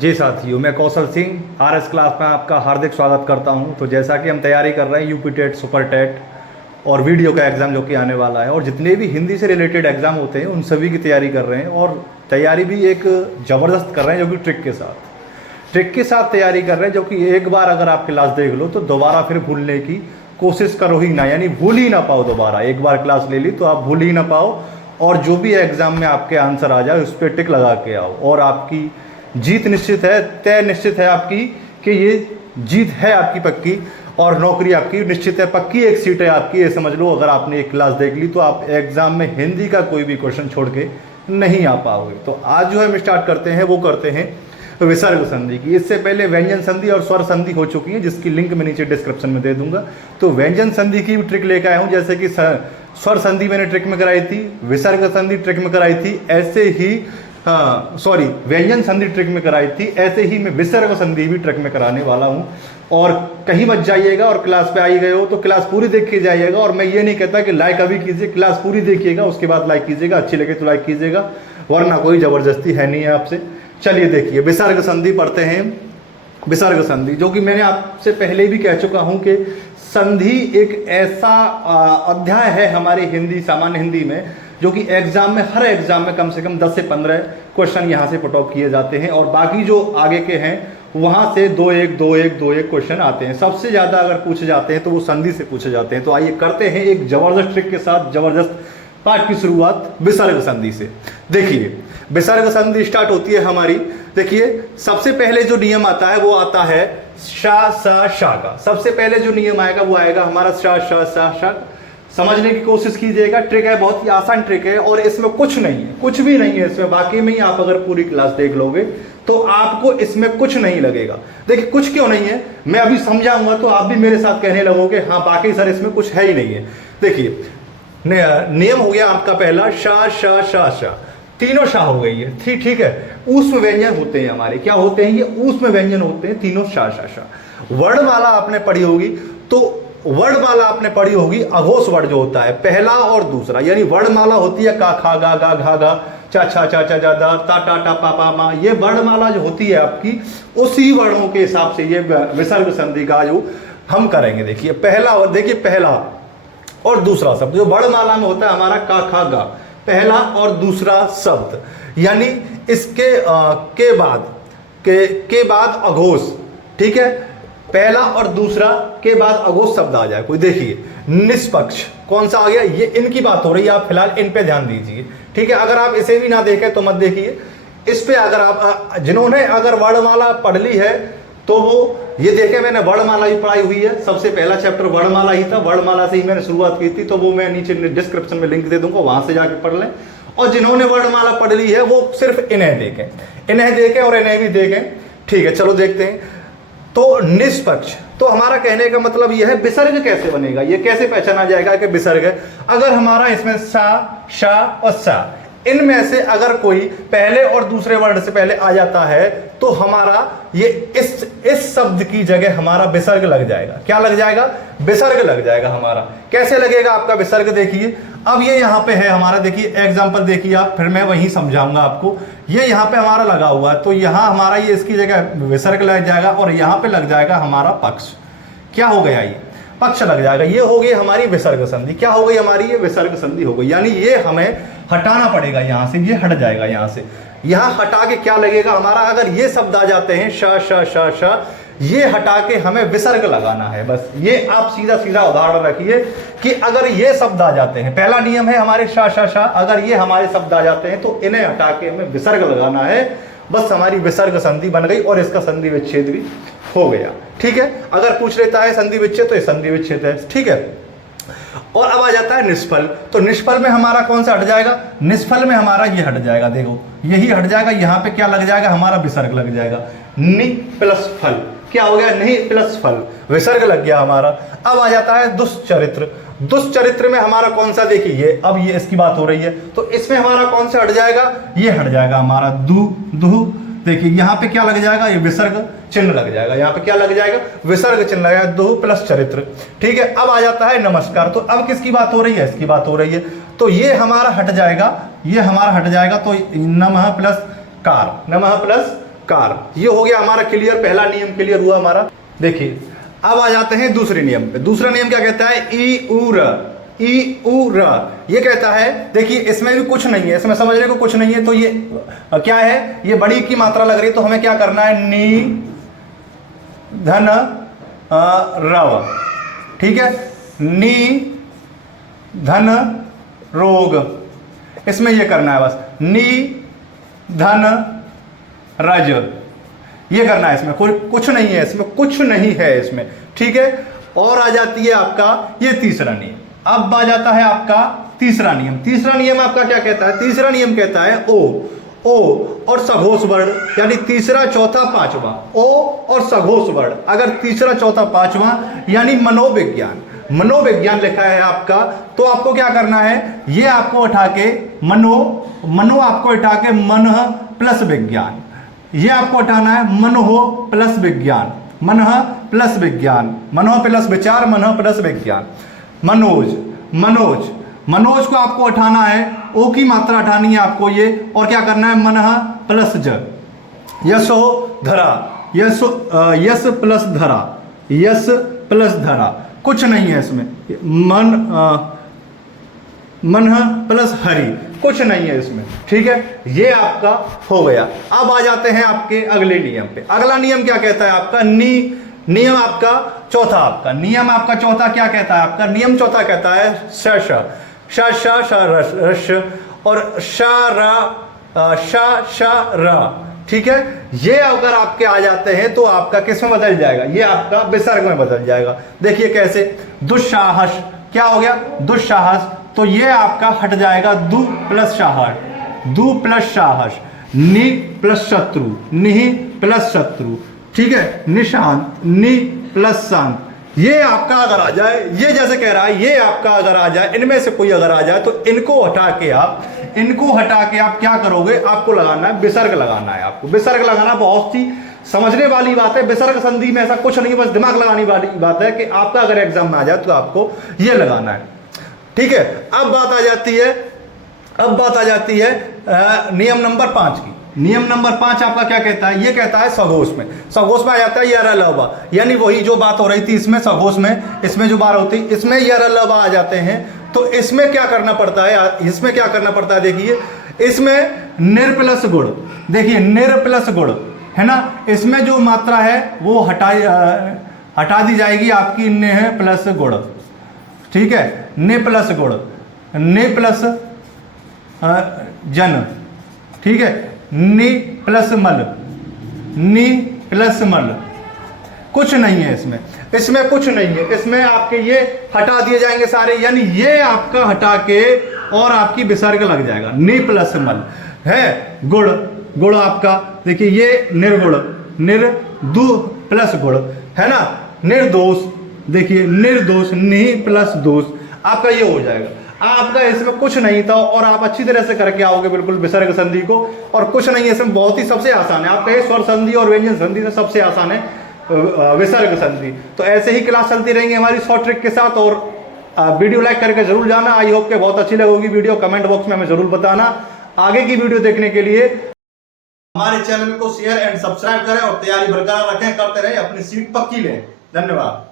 जी साथियों, मैं कौशल Singh RS class में आपका हार्दिक स्वागत करता हूं। तो जैसा कि हम तैयारी कर रहे हैं यूपी टेट, सुपर टेट और वीडियो का एग्ज़ाम जो कि आने वाला है, और जितने भी हिंदी से रिलेटेड एग्ज़ाम होते हैं उन सभी की तैयारी कर रहे हैं। और तैयारी भी एक ज़बरदस्त कर रहे हैं, जो कि ट्रिक के साथ तैयारी कर रहे हैं, जो कि एक बार अगर आप क्लास देख लो तो दोबारा फिर भूलने की कोशिश करो ही ना, यानी भूल ही ना पाओ। दोबारा एक बार क्लास ले ली तो आप भूल ही ना पाओ, और जो भी एग्ज़ाम में आपके आंसर आ जाए उस पर टिक लगा के आओ। और आपकी जीत निश्चित है, तय निश्चित है आपकी, कि ये जीत है आपकी पक्की, और नौकरी आपकी निश्चित है, पक्की एक सीट है आपकी, ये समझ लो। अगर आपने एक क्लास देख ली तो आप एग्ज़ाम में हिंदी का कोई भी क्वेश्चन छोड़ के नहीं आ पाओगे। तो आज जो है हम स्टार्ट करते हैं, वो करते हैं विसर्ग संधि की। इससे पहले व्यंजन संधि और स्वर संधि हो चुकी है, जिसकी लिंक मैं नीचे डिस्क्रिप्शन में दे दूंगा। तो व्यंजन संधि की भी ट्रिक लेकर आया हूँ। जैसे कि स्वर संधि मैंने ट्रिक में कराई थी, विसर्ग संधि ट्रिक में कराई थी, ऐसे ही व्यंजन संधि ट्रिक में कराई थी, ऐसे ही मैं विसर्ग संधि भी ट्रिक में कराने वाला हूं। और कहीं मत जाइएगा, और क्लास पे आई गए हो तो क्लास पूरी देख के जाइएगा। और मैं ये नहीं कहता कि लाइक अभी कीजिए, क्लास पूरी देखिएगा उसके बाद लाइक कीजिएगा, अच्छी लगे तो लाइक कीजिएगा, वरना कोई जबरदस्ती है नहीं है आपसे। चलिए देखिए, विसर्ग संधि पढ़ते हैं। विसर्ग संधि, जो कि मैंने आपसे पहले भी कह चुका हूं कि संधि एक ऐसा अध्याय है हमारी हिंदी, सामान्य हिंदी में, जो कि एग्जाम में, हर एग्जाम में कम से कम 10 से 15 क्वेश्चन यहाँ से पुट ऑफ किए जाते हैं। और बाकी जो आगे के हैं वहाँ से 2-1 क्वेश्चन आते हैं। सबसे ज़्यादा अगर पूछे जाते हैं तो वो संधि से पूछे जाते हैं। तो आइए करते हैं एक जबरदस्त ट्रिक के साथ जबरदस्त पाठ की शुरुआत विसर्ग संधि से। देखिए, विसर्ग संधि स्टार्ट होती है हमारी। देखिए, सबसे पहले जो नियम आता है वो आता है शा सा शा का। सबसे पहले जो नियम आएगा वो आएगा हमारा शा शा सा शा। समझने की कोशिश कीजिएगा, ट्रिक है, बहुत ही आसान ट्रिक है, और इसमें कुछ नहीं है, कुछ भी नहीं है इसमें। बाकी में ही आप अगर पूरी क्लास देख लोगे तो आपको इसमें कुछ नहीं लगेगा। देखिए, कुछ क्यों नहीं है, मैं अभी समझाऊंगा तो आप भी मेरे साथ कहने लगोगे हाँ बाकी सर इसमें कुछ है ही नहीं है। देखिए, नियम हो गया आपका पहला शा शा शा शा, तीनों शा हो गई है, ठीक है। ऊष्म व्यंजन होते हैं हमारे, क्या होते हैं ये? ऊष्म व्यंजन होते हैं तीनों, शा शा शा। वर्णमाला आपने पढ़ी होगी, तो वर्णमाला आपने पढ़ी होगी, अघोष वर्ण जो होता है पहला और दूसरा, यानी वर्णमाला होती है का खा गा गा घा गा चा छा चा चा जा दा ता टा टा पा पा मा। ये वर्णमाला जो होती है आपकी, उसी वर्णों के हिसाब से ये विसर्ग संधि का जो हम करेंगे। देखिए पहला, और देखिए पहला और दूसरा शब्द जो वर्णमाला में होता है हमारा का खा गा, पहला और दूसरा शब्द, यानी इसके के बाद अघोष, ठीक है। पहला और दूसरा के बाद अघोष शब्द आ जाए कोई। देखिए, निष्पक्ष कौन सा आ गया, ये इनकी बात हो रही है, आप फिलहाल इन पे ध्यान दीजिए, ठीक है। अगर आप इसे भी ना देखें तो मत देखिए, इस पे अगर आप, जिन्होंने अगर वर्णमाला पढ़ ली है तो वो ये देखें, मैंने वर्णमाला ही पढ़ाई हुई है, सबसे पहला चैप्टर वर्णमाला ही था, वर्णमाला से ही मैंने शुरुआत की थी। तो वो मैं नीचे डिस्क्रिप्शन में लिंक दे दूंगा, वहां से जाके पढ़ लें। और जिन्होंने वर्णमाला पढ़ ली है वो सिर्फ इन्हें देखें और इन्हें भी देखें, ठीक है। चलो देखते हैं। तो निष्पक्ष, तो हमारा कहने का मतलब यह है विसर्ग कैसे बनेगा, ये कैसे पहचाना जाएगा कि विसर्ग है। अगर हमारा इसमें सा, शा और सा, इनमें से अगर कोई पहले और दूसरे वर्ण से पहले आ जाता है तो हमारा ये इस शब्द की जगह हमारा विसर्ग लग जाएगा। क्या लग जाएगा? विसर्ग लग जाएगा हमारा। कैसे लगेगा आपका विसर्ग? देखिए, अब ये यहाँ पे है हमारा, देखिए एग्जाम्पल देखिए आप, फिर मैं वहीं समझाऊंगा आपको। ये यहाँ पे हमारा लगा हुआ है, तो यहाँ हमारा ये इसकी जगह विसर्ग लग जाएगा, और यहाँ पे लग जाएगा हमारा पक्ष। क्या हो गया? ये पक्ष लग जाएगा। ये हो गई हमारी विसर्ग संधि। क्या हो गई हमारी? ये विसर्ग संधि हो गई। यानी ये हमें हटाना पड़ेगा यहाँ से, ये हट जाएगा यहाँ से। यहाँ हटा के क्या लगेगा हमारा? अगर ये शब्द आ जाते हैं शा शा शा शा, ये हटा के हमें विसर्ग लगाना है। बस ये आप सीधा सीधा उदाहरण रखिए कि अगर ये शब्द आ जाते हैं, पहला नियम है हमारे शा शा शा, अगर ये हमारे शब्द आ जाते हैं तो इन्हें हटा के हमें विसर्ग लगाना है। बस हमारी विसर्ग संधि बन गई, और इसका संधि विच्छेद भी हो गया, ठीक है। अगर पूछ लेता है संधि विच्छेद तो ये संधि विच्छेद है, ठीक है। और अब आ जाता है निष्फल। तो निष्फल में हमारा कौन सा हट जाएगा? निष्फल में हमारा ये हट जाएगा, देखो यही हट जाएगा। यहाँ पे क्या लग जाएगा? हमारा विसर्ग लग जाएगा। नि प्लस फल, क्या हो गया? नहीं प्लस फल, विसर्ग लग गया हमारा। अब आ जाता है दुष्चरित्र। दुष्चरित्र में हमारा कौन सा? देखिए, अब ये इसकी बात हो रही है, तो इसमें हमारा कौन सा हट जाएगा? ये हट जाएगा हमारा दु दुह। देखिए यहाँ पे क्या लग जाएगा? ये विसर्ग चिन्ह लग जाएगा। यहाँ पे क्या लग जाएगा? विसर्ग चिन्ह लग जाएगा, दुह प्लस चरित्र, ठीक है। अब आ जाता है नमस्कार। तो अब किसकी बात हो रही है? इसकी बात हो रही है। तो ये हमारा हट जाएगा, ये हमारा हट जाएगा। तो नमः प्लस कार, नमः प्लस कार। ये हो गया हमारा क्लियर, पहला नियम क्लियर हुआ हमारा। देखिए अब आ जाते हैं दूसरे नियम पे। दूसरा नियम क्या कहता है? ई ऊ र, ई ऊ र। ये कहता है, देखिए इसमें भी कुछ नहीं है, इसमें समझने को कुछ नहीं है, तो ये क्या है? ये बड़ी की मात्रा लग रही है, तो हमें क्या करना है? नी धन रव, ठीक है, नी धन रोग, इसमें ये करना है बस, नी धन रज, ये करना है। इसमें कुछ नहीं है, इसमें कुछ नहीं है इसमें, ठीक है। और आ जाती है आपका ये तीसरा नियम। अब आ जाता है आपका तीसरा नियम। तीसरा नियम आपका क्या कहता है? तीसरा नियम कहता है ओ और सघोष वर्ण, यानी तीसरा चौथा पांचवा, ओ और सघोष वर्ण अगर तीसरा चौथा पांचवा यानी मनोविज्ञान, मनोविज्ञान लिखा है आपका, तो आपको क्या करना है? ये आपको उठा के मनो आपको उठा के मन प्लस विज्ञान, ये आपको हटाना है मनोह प्लस विज्ञान, मन प्लस विज्ञान, मनोह प्लस विचार, मन प्लस विज्ञान, मनोज को आपको हटाना है, ओ की मात्रा हटानी है आपको ये, और क्या करना है? मन प्लस ज, यशो धरा, यस प्लस धरा, यस प्लस धरा, कुछ नहीं है इसमें। मन प्लस हरि, कुछ नहीं है इसमें, ठीक है। ये आपका हो गया। अब आ जाते हैं आपके अगले नियम पे। अगला नियम क्या कहता है आपका? नियम आपका चौथा, आपका नियम आपका चौथा क्या कहता है? आपका नियम चौथा कहता है रश और श, ठीक है। ये अगर आपके आ जाते हैं तो आपका किस में बदल जाएगा? ये आपका विसर्ग में बदल जाएगा। देखिए कैसे? दुस्साहस, क्या हो गया? दुस्साहस, तो ये आपका हट जाएगा दु प्लस साहस, नि प्लस शत्रु, निहि प्लस शत्रु, ठीक है, निशांत, नि प्लस शांत। ये आपका अगर आ जाए, ये जैसे कह रहा है, ये आपका अगर आ जाए, इनमें से कोई अगर आ जाए, तो इनको हटा के आप क्या करोगे? आपको लगाना है विसर्ग, लगाना है आपको विसर्ग लगाना। बहुत ही समझने वाली बात है, विसर्ग संधि में ऐसा कुछ नहीं, बस दिमाग लगाने वाली बात है कि आपका अगर एग्जाम में आ जाए तो आपको ये लगाना है, ठीक है। अब बात आ जाती है नियम नंबर 5 की। नियम नंबर 5 आपका क्या कहता है? ये कहता है सघोष में आ जाता है यरलवा, यानी वही जो बात हो रही थी इसमें सघोष में, इसमें जो बात होती इसमें यरलवा आ जाते हैं। तो इसमें क्या करना पड़ता है? देखिए इसमें निर प्लस गुण, देखिए निर प्लस गुण है ना, इसमें जो मात्रा है वो हटा दी जाएगी आपकी, नेह प्लस गुण, ठीक है, ने प्लस गुण, ने प्लस जन, ठीक है, नि प्लस मल, नि प्लस मल, कुछ नहीं है इसमें कुछ नहीं है। इसमें आपके ये हटा दिए जाएंगे सारे, यानी ये आपका हटा के और आपकी विसर्ग लग जाएगा, नि प्लस मल है। गुण आपका देखिए ये निर्गुण, निर्दु प्लस गुण है ना, निर्दोष, देखिए निर्दोष, नि प्लस दोष, आपका ये हो जाएगा। आपका इसमें कुछ नहीं था और आप अच्छी तरह से करके आओगे बिल्कुल विसर्ग संधि को, और कुछ नहीं है इसमें, बहुत ही सबसे आसान है। आपका ये स्वर संधि और व्यंजन संधि से सबसे आसान है विसर्ग संधि। तो ऐसे ही क्लास चलती रहेंगी हमारी शॉर्ट ट्रिक के साथ, और वीडियो लाइक करके जरूर जाना। आई होप के बहुत अच्छी लगेगी वीडियो, कमेंट बॉक्स में हमें जरूर बताना। आगे की वीडियो देखने के लिए हमारे चैनल को शेयर एंड सब्सक्राइब करें और तैयारी बरकरार रखें, करते रहे, अपनी सीट पक्की लें। धन्यवाद।